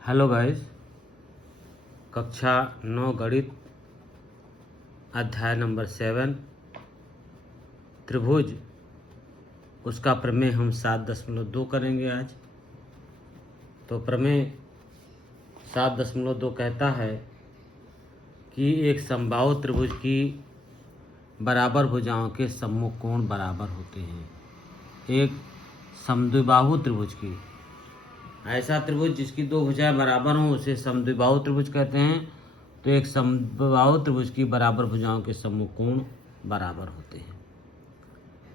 Hello guys, कक्षा 9 गणित अध्याय नंबर 7 त्रिभुज, उसका प्रमेय हम 7.2 करेंगे आज। तो प्रमेय 7.2 कहता है कि एक समबाहु त्रिभुज की बराबर भुजाओं के सम्मुख कोण बराबर होते हैं। एक समद्विबाहु त्रिभुज की, ऐसा त्रिभुज जिसकी दो भुजाएं बराबर हों उसे समद्विबाहु त्रिभुज कहते हैं। तो एक समद्विबाहु त्रिभुज की बराबर भुजाओं के सम्मुख कोण बराबर होते हैं।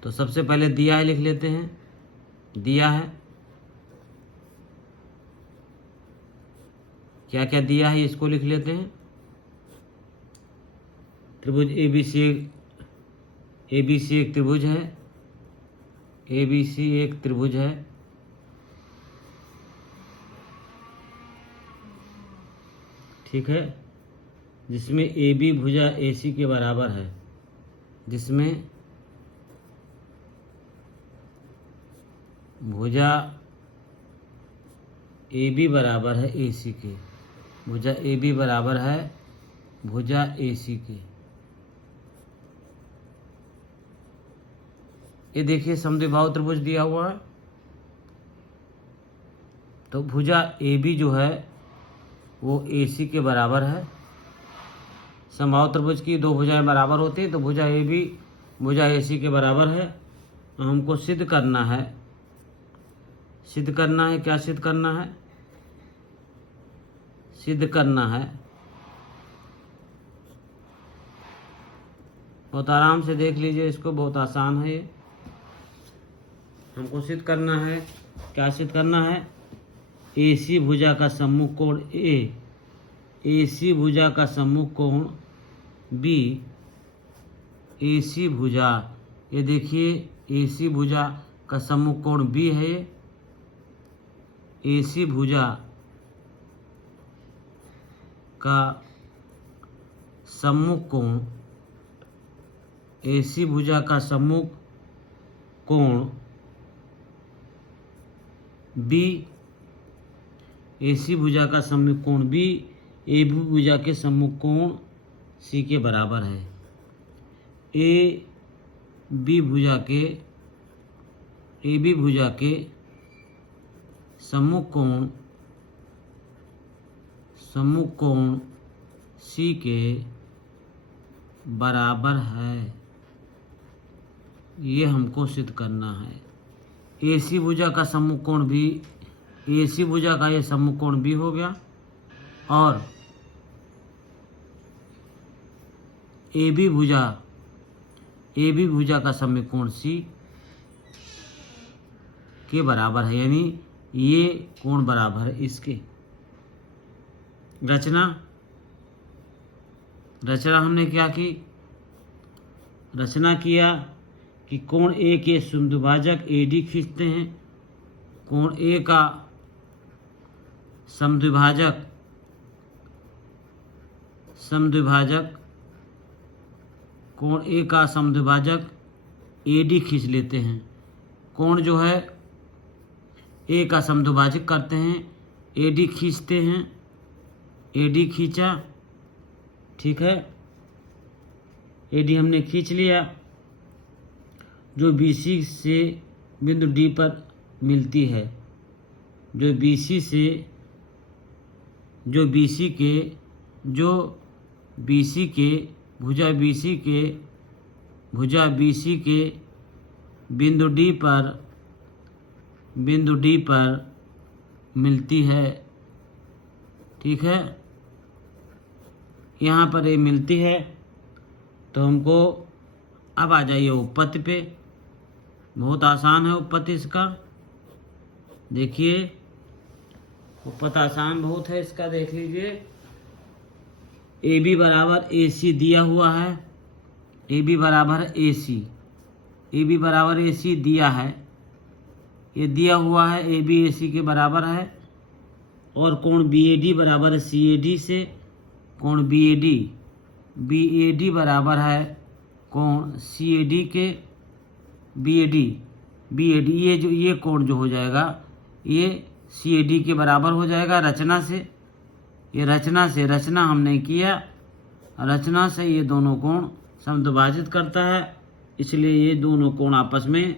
तो सबसे पहले दिया है, लिख लेते हैं। दिया है, क्या क्या दिया है इसको लिख लेते हैं। त्रिभुज ABC एक त्रिभुज है। ABC एक त्रिभुज है। ठीक है, जिसमें AB भुजा AC के बराबर है। जिसमें भुजा AB बराबर है AC के। भुजा AB बराबर है भुजा AC के। ये देखिए समद्विबाहु त्रिभुज दिया हुआ है। तो भुजा AB जो है वो AC के बराबर है। समबाहु त्रिभुज की दो भुजाएं बराबर होती हैं, तो भुजा AB भुजा AC के बराबर है। हमको सिद्ध करना है। सिद्ध करना है, क्या सिद्ध करना है? सिद्ध करना है, बहुत आराम से देख लीजिए इसको, बहुत आसान है ये। हमको सिद्ध करना है, क्या सिद्ध करना है? AC भुजा का सम्मुख कोण A, AC भुजा का सम्मुख कोण B, AC भुजा, ये देखिए AC भुजा का सम्मुख कोण B है। ये AC भुजा का सम्मुख कोण, AC भुजा का सम्मुख कोण B, AC भुजा का सम्मुख कोण B AB भुजा के सम्मुख कोण C के बराबर है। AB भुजा के सम्मुख कोण C के बराबर है। ये हमको सिद्ध करना है। AC भुजा का सम्मुख कोण B, AC भुजा का ये सम्मुख कोण B हो गया, और AB भुजा का सम्मुख कोण C के बराबर है, यानी ये कोण बराबर है इसके। रचना हमने क्या की? रचना किया कि कोण A के समद्विभाजक AD खींचते हैं। कोण A का समद्विभाजक कोण A का समद्विभाजक AD खींच लेते हैं। कोण जो है A का समद्विभाजक करते हैं, AD खींचते हैं। AD खींचा, ठीक है, AD हमने खींच लिया, जो BC से बिंदु D पर मिलती है। जो BC के भुजा BC के बिंदु D पर मिलती है। ठीक है, यहाँ पर ये मिलती है। तो हमको अब आ जाइए उत्पत्ति पे। बहुत आसान है उत्पत्ति इसका। देखिए उत्पत्ति आसान बहुत है इसका, देख लीजिए। AB बराबर AC दिया हुआ है। AB बराबर AC दिया है, ये दिया हुआ है। AB AC के बराबर है, और कोण BAD बराबर है CAD से। कोण BAD बराबर है कोण CAD के। BAD ये कोण जो हो जाएगा, ये CAD के बराबर हो जाएगा रचना से। ये रचना हमने किया, रचना से ये दोनों कोण समद्विभाजित करता है, इसलिए ये दोनों कोण आपस में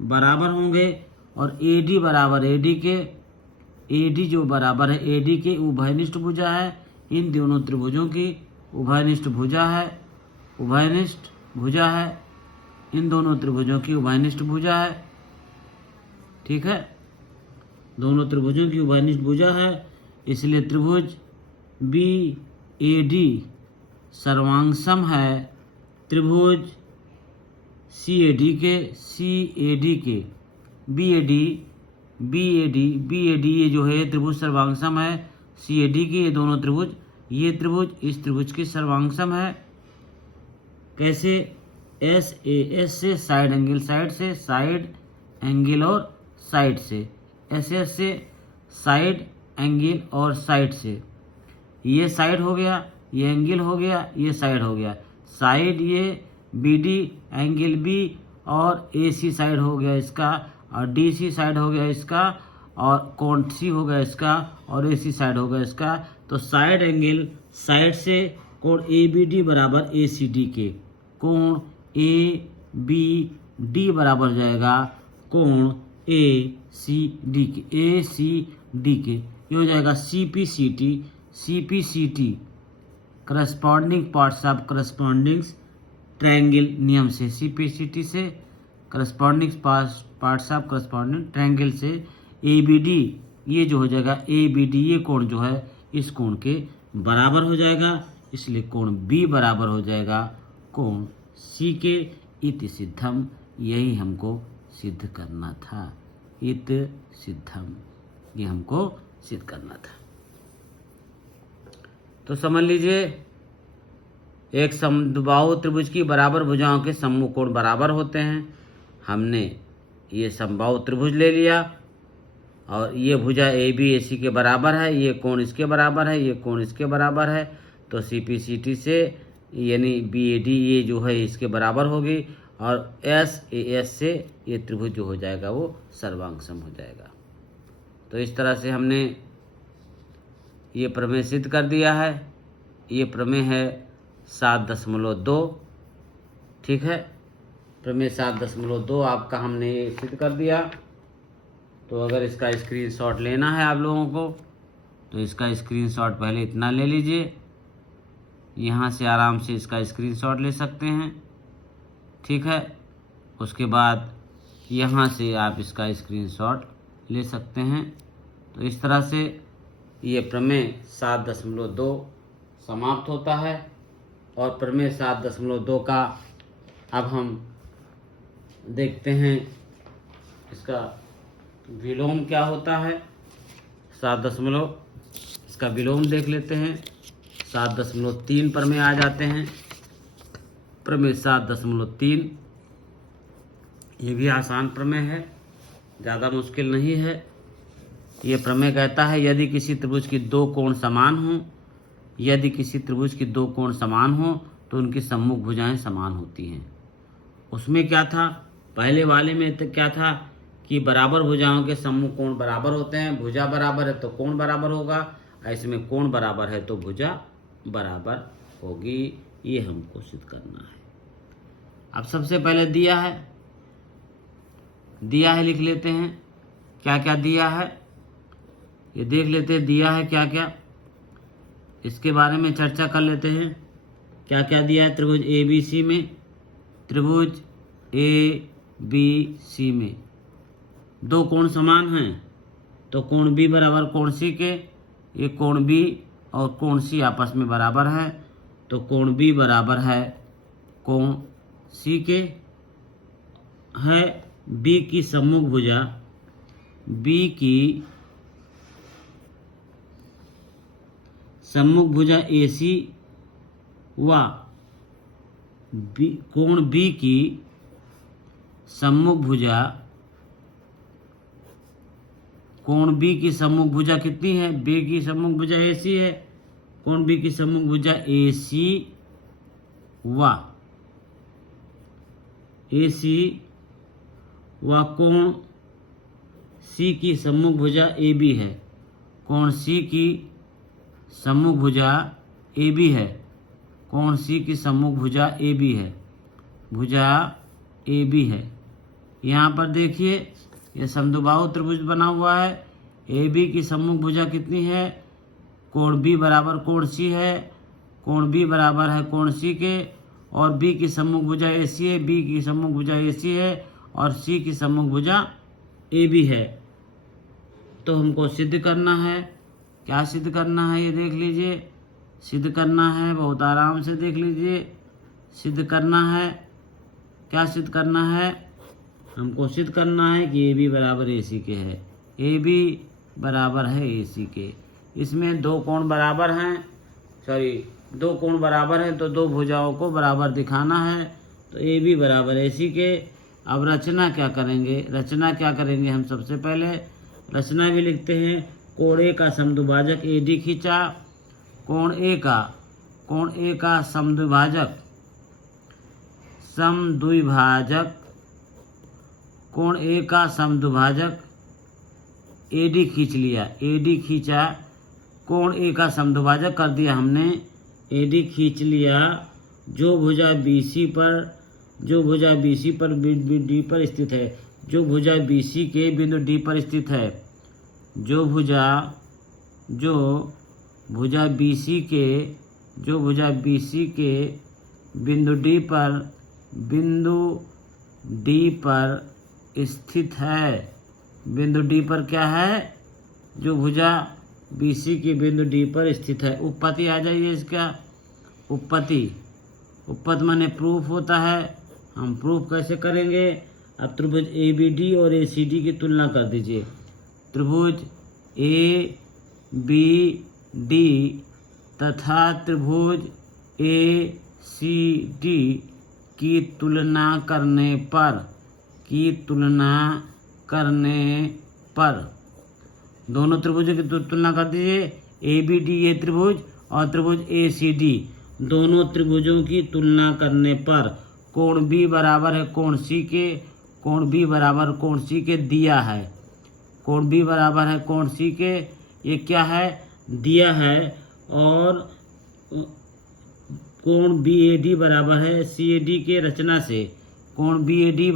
बराबर होंगे। और AD बराबर AD के, AD जो बराबर है AD के उभयनिष्ठ भुजा है। इन दोनों त्रिभुजों की उभयनिष्ठ भुजा है, उभयनिष्ठ भुजा है, इन दोनों त्रिभुजों की उभयनिष्ठ भुजा है। ठीक है, दोनों त्रिभुजों की उभयनिष्ठ भुजा है, इसलिए त्रिभुज BAD सर्वांगसम है त्रिभुज CAD के BAD ये जो है त्रिभुज सर्वांगसम है CAD की। ये दोनों त्रिभुज, ये त्रिभुज इस त्रिभुज की सर्वांगसम है। कैसे? SAS से साइड एंगल, साइड एंगल और साइड से, SS से साइड एंगल और साइड से। ये साइड हो गया, ये एंगल हो गया, ये साइड हो गया। साइड ये BD एंगल B और AC साइड हो गया इसका, और DC साइड हो गया इसका, और कोण C हो गया इसका, और AC साइड हो गया इसका। तो साइड एंगल साइड से कोण ABD बराबर ACD के, कोण ABD बराबर हो जाएगा कोण ACD के, ये हो जाएगा CPCT corresponding parts of corresponding triangle नियम से, CPCT से corresponding parts of corresponding triangle से ABD ये जो हो जाएगा ABD ये कोण जो है इस कोण के बराबर हो जाएगा, इसलिए कोण B बराबर हो जाएगा कोण C के। इति सिद्धम, यही हमको सिद्ध करना था, इत सिद्धम, ये हमको सिद्ध करना था। तो समझ लीजिए, एक समबाहु त्रिभुज की बराबर भुजाओं के सम्मुख कोण बराबर होते हैं। हमने ये समबाहु त्रिभुज ले लिया और ये भुजा ABAC के बराबर है, ये कोण इसके बराबर है, ये कोण इसके बराबर है। तो CPCT से यानी BAD ये जो है इसके बराबर होगी, और SAS से ये त्रिभुज जो हो जाएगा वो सर्वांगसम हो जाएगा। तो इस तरह से हमने ये प्रमेय सिद्ध कर दिया है। ये प्रमेय है 7.2। ठीक है, प्रमेय 7.2 आपका हमने ये सिद्ध कर दिया। तो अगर इसका स्क्रीनशॉट लेना है आप लोगों को, तो इसका स्क्रीनशॉट पहले इतना ले लीजिए, यहाँ से आराम से इसका स्क्रीनशॉट ले सकते हैं। ठीक है, उसके बाद यहाँ से आप इसका स्क्रीनशॉट ले सकते हैं। तो इस तरह से ये प्रमेय 7.2 समाप्त होता है। और प्रमेय 7.2 का अब हम देखते हैं इसका विलोम क्या होता है। 7 इसका विलोम देख लेते हैं। 7.3 प्रमेय आ जाते हैं। प्रमेय 7.3 ये भी आसान प्रमेय है, ज़्यादा मुश्किल नहीं है। ये प्रमेय कहता है यदि किसी त्रिभुज की दो कोण समान हों, यदि किसी त्रिभुज की दो कोण समान हो तो उनकी सम्मुख भुजाएं समान होती हैं। उसमें क्या था, पहले वाले में तो क्या था कि बराबर भुजाओं के सम्मुख कोण बराबर होते हैं। भुजा बराबर है तो कोण बराबर होगा, इसमें कोण बराबर है तो भुजा बराबर होगी। ये हमको सिद्ध करना है। अब सबसे पहले दिया है लिख लेते हैं। क्या क्या दिया है ये देख लेते हैं। दिया है क्या क्या, इसके बारे में चर्चा कर लेते हैं। क्या क्या दिया है त्रिभुज ABC में। त्रिभुज ABC में दो कोण समान हैं तो कोण B बराबर कोण C के। ये कोण B और कोण C आपस में बराबर है तो कोण B बराबर है कोण C के है। B की सम्मुख भुजा, B की सम्मुख भुजा AC व कोण B की सम्मुख भुजा, कोण B की सम्मुख भुजा कितनी है, B की सम्मुख भुजा AC है। कोण B की सम्मुख भुजा AC व कोण सी की सम्मुख भुजा ए बी है। कोण सी की सम्मुख भुजा ए बी है। कोण सी की सम्मुख भुजा ए बी है। भुजा ए बी है। यहाँ पर देखिए ये समद्विबाहु त्रिभुज बना हुआ है। ए बी की सम्मुख भुजा कितनी है? कोण बी बराबर कोण सी है। कोण बी बराबर है कोण सी के, और बी की सम्मुख भुजा ए सी है। बी की सम्मुख भुजा ए सी है और सी की सम्मुख भुजा ए बी है। तो हमको सिद्ध करना है। क्या सिद्ध करना है ये देख लीजिए। सिद्ध करना है, बहुत आराम से देख लीजिए। सिद्ध करना है, क्या सिद्ध करना है? हमको सिद्ध करना है कि ए बी बराबर ए सी के है। ए बी बराबर है ए सी के। इसमें दो कोण बराबर हैं, दो कोण बराबर हैं तो दो भुजाओं को बराबर दिखाना है। तो ए बी बराबर ए सी के। अब रचना क्या करेंगे? रचना क्या करेंगे? हम सबसे पहले रचना भी लिखते हैं। कोण ए का समद्विभाजक ए डी खींचा। कोण ए का समद्विभाजक कोण ए का समद्विभाजक ए डी खींच लिया। ए डी खींचा, कोण ए का समद्विभाजक कर दिया हमने। ए डी खींच लिया। जो भुजा बी सी पर बिंदु डी पर स्थित है। जो भुजा बी सी के बिंदु डी पर स्थित है। जो भुजा बी सी के बिंदु डी पर स्थित है। बिंदु डी पर क्या है? जो भुजा बी सी के बिंदु डी पर स्थित है। उपपत्ति आ जाइए इसका। उपपत्ति माने प्रूफ होता है। हम प्रूफ कैसे करेंगे? अब त्रिभुज ए बी डी और ए सी डी की तुलना कर दीजिए। त्रिभुज ए बी डी तथा त्रिभुज ए सी डी की तुलना करने पर दोनों त्रिभुजों की तुलना कर दीजिए। ए बी डी ये त्रिभुज और त्रिभुज ए सी डी, दोनों त्रिभुजों की तुलना करने पर कोण बी बराबर है कोण सी के। कोण बी बराबर कोण सी के दिया है। कोण बी बराबर है कोण सी के, ये क्या है? दिया है। और कोण बी ए डी बराबर है सी ए डी के रचना से। कोण बी ए डी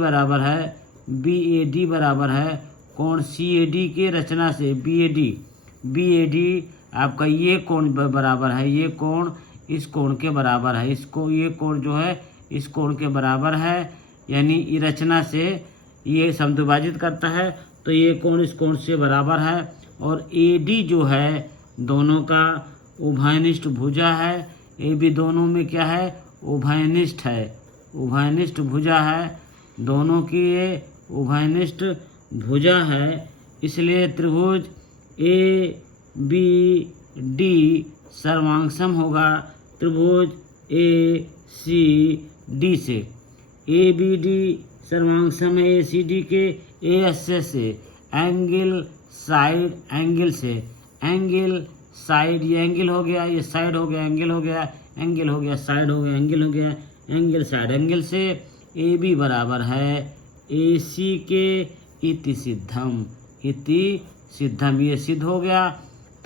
बराबर है कोण सी ए डी के रचना से। बी ए डी आपका ये कोण बराबर है, ये कोण इस कोण के बराबर है। ये कोण जो है इस कोण के बराबर है, यानी रचना से ये समद्विभाजित करता है। तो ये कोण इस कोण से बराबर है। और ए डी जो है दोनों का उभयनिष्ठ भुजा है। ए बी दोनों में क्या है? उभयनिष्ठ है। उभयनिष्ठ भुजा है, दोनों की ये उभयनिष्ठ भुजा है। इसलिए त्रिभुज ए बी डी सर्वांगसम होगा त्रिभुज ए सी डी से। ए बी डी सर्वांगसम है ए सी डी के ए एस से। एंगल साइड एंगल से। एंगल साइड ये एंगल हो गया, ये साइड हो गया, एंगल हो गया, एंगल हो गया, साइड हो गया, एंगल हो गया, एंगल साइड एंगल से। ए बी बराबर है ए सी के इति सिद्धम। ये सिद्ध हो गया।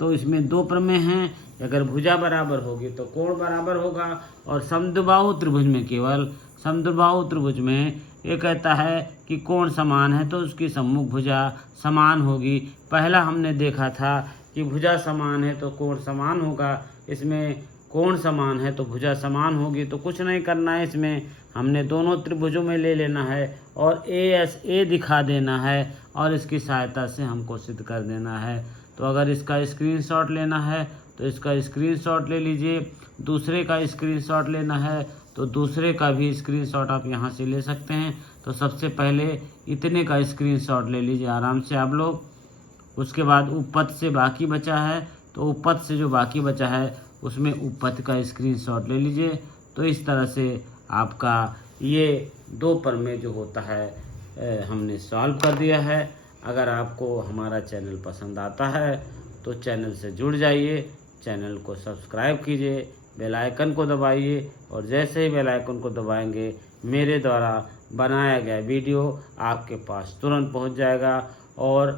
तो इसमें दो प्रमेय हैं। अगर भुजा बराबर होगी तो कोण बराबर होगा। और समद्विबाहु त्रिभुज में केवल समद्विबाहु त्रिभुज में ये कहता है कि कोण समान है तो उसकी सम्मुख भुजा समान होगी। पहला हमने देखा था कि भुजा समान है तो कोण समान होगा। इसमें कोण समान है तो भुजा समान होगी। तो कुछ नहीं करना है, इसमें हमने दोनों त्रिभुजों में ले लेना है और ए दिखा देना है और इसकी सहायता से हमको सिद्ध कर देना है। तो अगर इसका स्क्रीनशॉट लेना है तो इसका स्क्रीनशॉट ले लीजिए। दूसरे का स्क्रीनशॉट लेना है तो दूसरे का भी स्क्रीनशॉट आप यहाँ से ले सकते हैं। तो सबसे पहले इतने का स्क्रीनशॉट ले लीजिए आराम से आप लोग। उसके बाद उपपत्ति से बाकी बचा है तो उपपत्ति से जो बाकी बचा है उसमें उपपत्ति का स्क्रीनशॉट ले लीजिए। तो इस तरह से आपका ये दो प्रमेय जो होता है हमने सॉल्व कर दिया है। अगर आपको हमारा चैनल पसंद आता है तो चैनल से जुड़ जाइए, चैनल को सब्सक्राइब कीजिए, बेल आइकन को दबाइए और जैसे ही बेल आइकन को दबाएंगे मेरे द्वारा बनाया गया वीडियो आपके पास तुरंत पहुंच जाएगा। और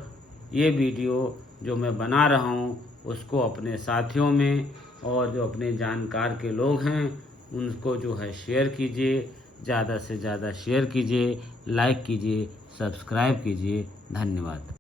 ये वीडियो जो मैं बना रहा हूँ उसको अपने साथियों में और जो अपने जानकार के लोग हैं उनको जो है शेयर कीजिए, ज़्यादा से ज़्यादा शेयर कीजिए, लाइक कीजिए, सब्सक्राइब कीजिए। धन्यवाद।